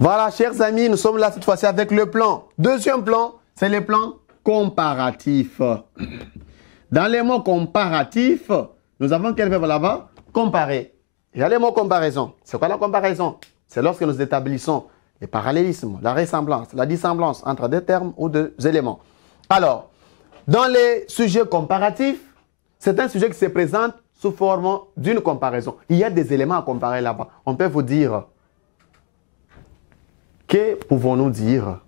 Voilà, chers amis, nous sommes là cette fois-ci avec le plan. Deuxième plan, c'est le plan comparatif. Dans les mots comparatifs, nous avons quel verbe là-bas? Comparer. Il y a les mots comparaison. C'est quoi la comparaison? C'est lorsque nous établissons les parallélismes, la ressemblance, la dissemblance entre deux termes ou deux éléments. Alors, dans les sujets comparatifs, c'est un sujet qui se présente sous forme d'une comparaison. Il y a des éléments à comparer là-bas. On peut vous dire, que pouvons-nous dire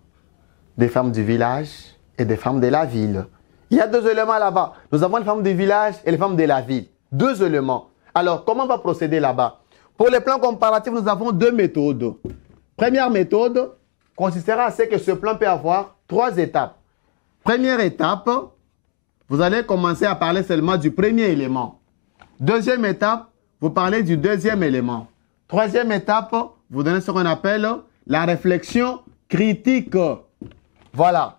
des femmes du village et des femmes de la ville? Il y a deux éléments là-bas. Nous avons les femmes du village et les femmes de la ville. Deux éléments. Alors, comment on va procéder là-bas? Pour les plans comparatifs, nous avons deux méthodes. Première méthode consistera à ce que ce plan peut avoir trois étapes. Première étape, vous allez commencer à parler seulement du premier élément. Deuxième étape, vous parlez du deuxième élément. Troisième étape, vous donnez ce qu'on appelle la réflexion critique. Voilà.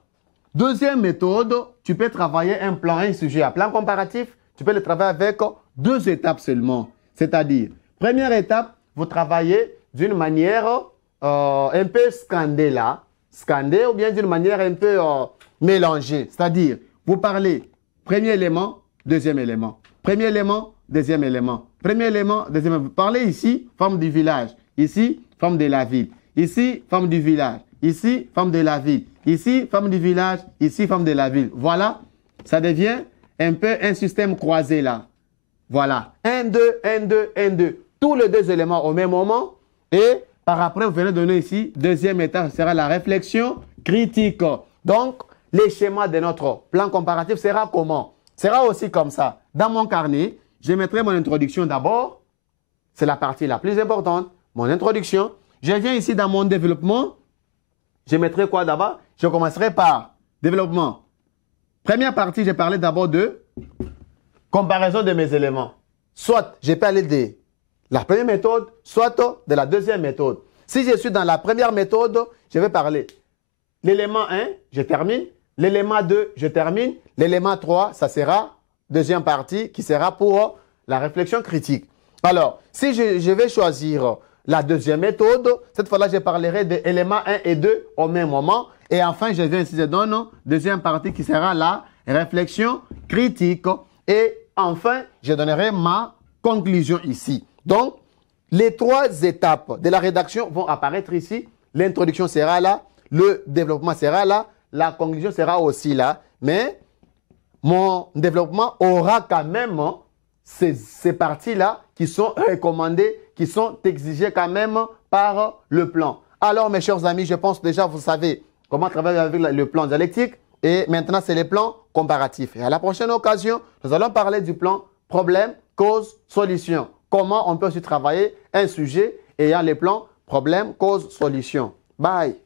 Deuxième méthode, tu peux travailler un plan, un sujet. À plan comparatif, tu peux le travailler avec deux étapes seulement. C'est-à-dire, première étape, vous travaillez d'une manière un peu scandée là. Scandée ou bien d'une manière un peu mélangée. C'est-à-dire, vous parlez premier élément, deuxième élément. Premier élément, deuxième élément. Premier élément, deuxième élément. Vous parlez ici, femme du village. Ici, femme de la ville. Ici, femme du village. Ici, femme de la ville. Ici, femme du village. Ici, femme de la ville. Voilà, ça devient un peu un système croisé là. Voilà. 1, 2, 1, 2, 1, 2. Tous les deux éléments au même moment. Et par après, vous venez donner ici, deuxième étape, sera la réflexion critique. Donc, les schémas de notre plan comparatif sera comment? Sera aussi comme ça. Dans mon carnet, je mettrai mon introduction d'abord. C'est la partie la plus importante. Mon introduction. Je viens ici dans mon développement. Je mettrai quoi d'abord? Je commencerai par développement. Première partie, j'ai parlé d'abord de comparaison de mes éléments. Soit je peux aller de la première méthode, soit de la deuxième méthode. Si je suis dans la première méthode, je vais parler l'élément 1, je termine. L'élément 2, je termine. L'élément 3, ça sera deuxième partie qui sera pour la réflexion critique. Alors, si je vais choisir la deuxième méthode, cette fois-là, je parlerai des éléments 1 et 2 au même moment. Et enfin, je viens ici, je donne deuxième partie qui sera la réflexion critique. Et enfin, je donnerai ma conclusion ici. Donc, les trois étapes de la rédaction vont apparaître ici. L'introduction sera là, le développement sera là, la conclusion sera aussi là. Mais mon développement aura quand même ces parties-là qui sont recommandées, qui sont exigées quand même par le plan. Alors, mes chers amis, je pense déjà vous savez comment travailler avec le plan dialectique. Et maintenant, c'est les plans comparatifs. Et à la prochaine occasion, nous allons parler du plan problème, cause, solution. Comment on peut aussi travailler un sujet ayant les plans problème, cause, solution. Bye.